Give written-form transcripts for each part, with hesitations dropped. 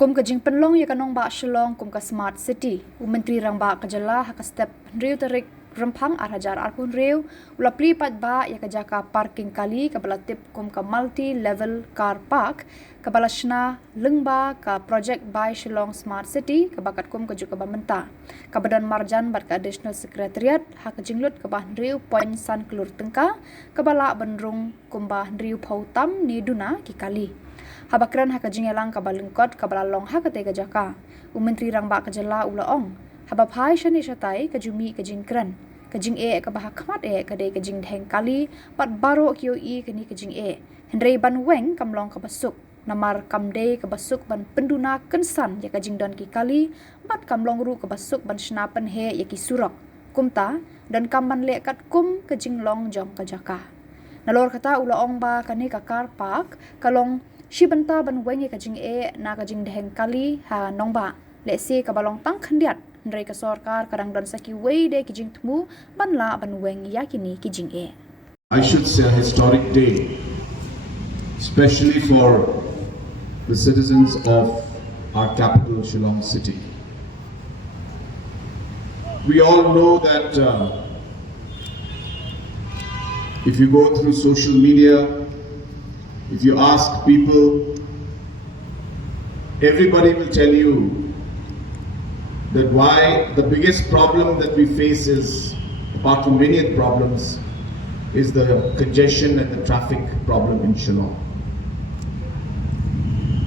Kum ka jing penlong ya ka Nongbah Shillong kum ka smart city. Menteri Nongbah Khubor ha ka step riu tarik rempang arhajar arpun riu ula pli pat ba ya ka jaka parking kali ka balatip kum ka multi level car park ka balashna lengba ka project by Shillong Smart City ka bakat kum ka juga bamenta ka badan marjan bat ka additional secretariat ha ka jinglut ka bah riu point san kelur tengka ka bala benrung kum bah riu pautam ni duna ki kali. Habakran haka jingelang ka balengkot ka balalong haka te ka jaka. Menteri Nongbah Khubor ula ong. Habaphai shani shatai ka jumi ka jingkran. Ka jing e ka bahak khamat e ka de ka Jingdheng kali pat baro kyo i ka ni ka jing e. Hendrei ban Weng kamlong ka basuk. Namar kamde ka basuk ban penduna kensan ya ka jingdon ki kali bat kamlong ru ka basuk ban shnapan he ya ki surok. Kumta dan kamban le kat kum ka jinglong jom ka jaka. Nalor kata ula ong ba ka ni ka car park kalong shi banta ban Weng ka jing e na ka Jingdheng kali ha Nongbah le se ka balong tang khandiat ndrei ka sarkar kadang dan saki wei de ki jing tmu ban la ban Weng yakini ki jing e. I should say a historic day, especially for the citizens of our capital Shillong city. We all know that if you go through social media, if you ask people, everybody will tell you that why the biggest problem that we face is, apart from many other problems, is the congestion and the traffic problem in Shillong.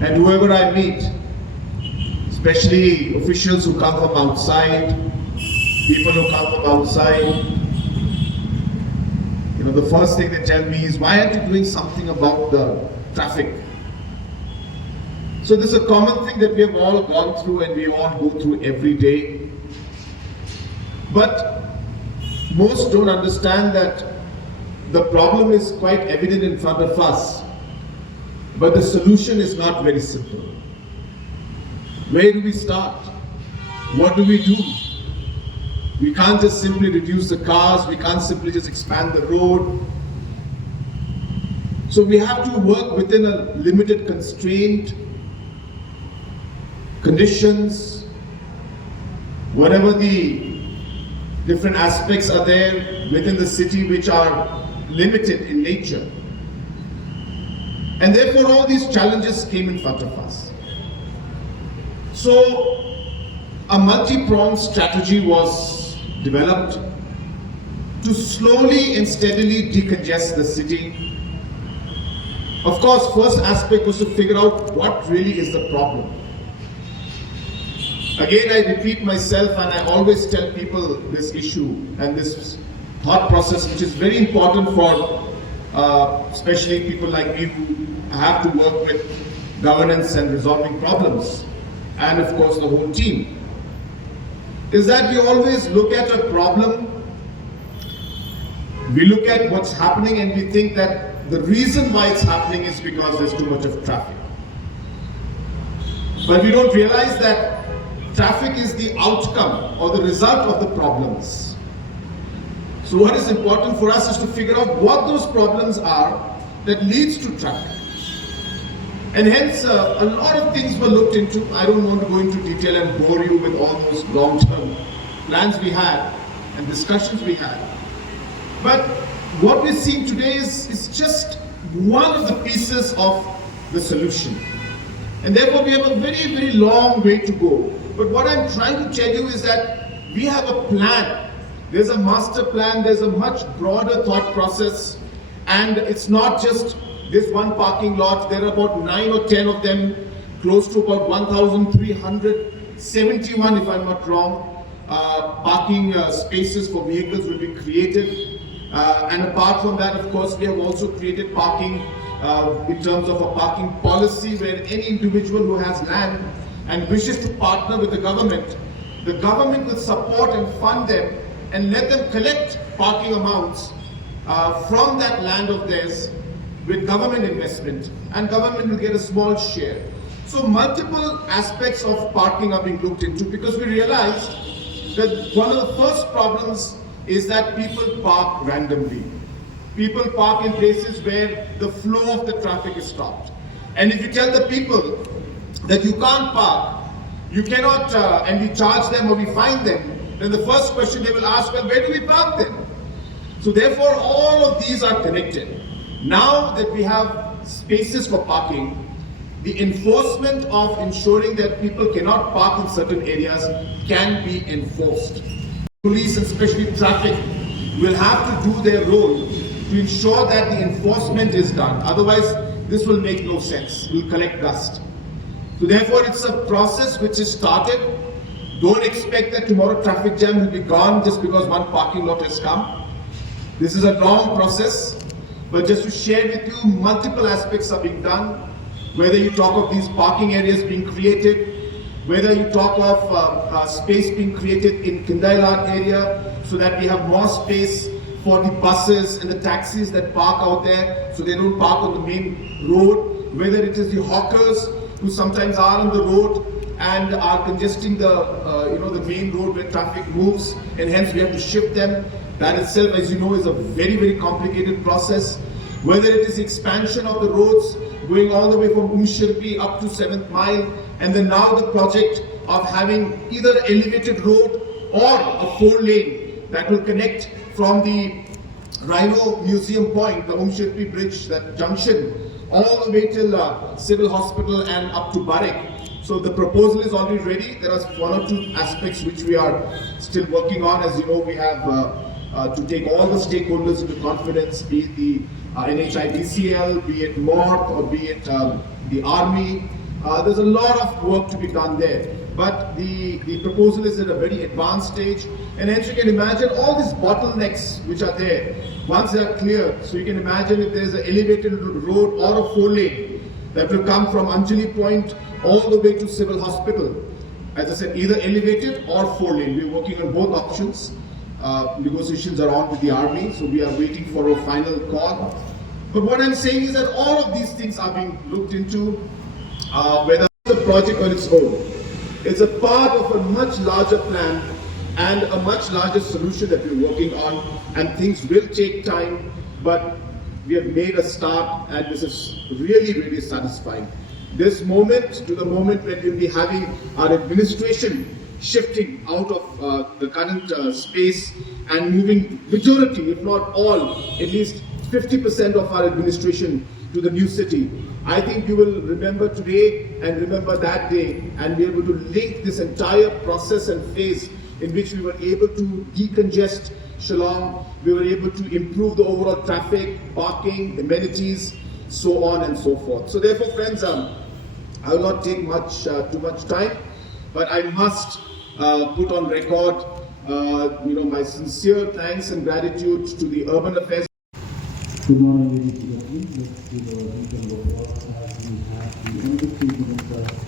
And whoever I meet, especially officials who come from outside, people who come from outside, the first thing they tell me is, why aren't you doing something about the traffic? So this is a common thing that we have all gone through and we all go through every day. But most don't understand that the problem is quite evident in front of us, but the solution is not very simple. Where do we start? What do we do? We can't just simply reduce the cars, we can't simply just expand the road. So we have to work within a limited constraint, conditions, whatever the different aspects are there within the city which are limited in nature. And therefore all these challenges came in front of us. So a multi-pronged strategy was developed to slowly and steadily decongest the city. Of course, first aspect was to figure out what really is the problem. Again, I repeat myself and I always tell people this issue and this thought process, which is very important for especially people like me who have to work with governance and resolving problems, and of course the whole team, is that we always look at a problem, we look at what's happening and we think that the reason why it's happening is because there's too much of traffic. But we don't realize that traffic is the outcome or the result of the problems. So what is important for us is to figure out what those problems are that leads to traffic. And hence, a lot of things were looked into. I don't want to go into detail and bore you with all those long-term plans we had and discussions we had. But what we're seeing today is just one of the pieces of the solution. And therefore, we have a very, very long way to go. But what I'm trying to tell you is that we have a plan. There's a master plan. There's a much broader thought process. And it's not just this one parking lot. There are about 9 or 10 of them, close to about 1,371, if I'm not wrong, parking spaces for vehicles will be created. And apart from that, of course, we have also created parking in terms of a parking policy where any individual who has land and wishes to partner with the government will support and fund them and let them collect parking amounts from that land of theirs with government investment, and government will get a small share. So multiple aspects of parking are being looked into because we realized that one of the first problems is that people park randomly. People park in places where the flow of the traffic is stopped. And if you tell the people that you can't park, you cannot, and we charge them or we fine them, then the first question they will ask, well, where do we park then? So therefore, all of these are connected. Now that we have spaces for parking, the enforcement of ensuring that people cannot park in certain areas can be enforced. Police and especially traffic will have to do their role to ensure that the enforcement is done. Otherwise, this will make no sense. We'll collect dust. So therefore, it's a process which is started. Don't expect that tomorrow traffic jam will be gone just because one parking lot has come. This is a long process, but just to share with you, multiple aspects are being done. Whether you talk of these parking areas being created, whether you talk of space being created in Iarap area so that we have more space for the buses and the taxis that park out there so they don't park on the main road, whether it is the hawkers who sometimes are on the road and are congesting the main road where traffic moves, and hence we have to shift them. That itself, as you know, is a very, very complicated process. Whether it is expansion of the roads going all the way from Umshirpi up to 7th Mile, and then now the project of having either elevated road or a 4-lane that will connect from the Rhino Museum Point, the Umshirpi Bridge, that junction, all the way till Civil Hospital and up to Barek. So the proposal is already ready. There are one or two aspects which we are still working on. As you know, we have to take all the stakeholders into confidence, be it the NHIDCL, be it MORT, or be it the Army. There's a lot of work to be done there. But the proposal is at a very advanced stage, and hence you can imagine all these bottlenecks which are there, once they are clear. So you can imagine if there is an elevated road or a 4-lane that will come from Anjali Point all the way to Civil Hospital. As I said, either elevated or 4-lane. We're working on both options. Negotiations are on with the Army, so we are waiting for a final call. But what I'm saying is that all of these things are being looked into, whether the project on its own. It's a part of a much larger plan and a much larger solution that we're working on, and things will take time, but we have made a start, and this is really, really satisfying. This moment to the moment when we'll be having our administration shifting out of the current space and moving majority, if not all, at least 50% of our administration to the new city. I think you will remember today and remember that day and be able to link this entire process and phase in which we were able to decongest Shillong, we were able to improve the overall traffic, parking, amenities, so on and so forth. So therefore, friends, I will not take too much time, but I must put on record my sincere thanks and gratitude to the Urban Affairs. Good morning, ladies and gentlemen. Let's give a round of applause as we have the Embassy Minister.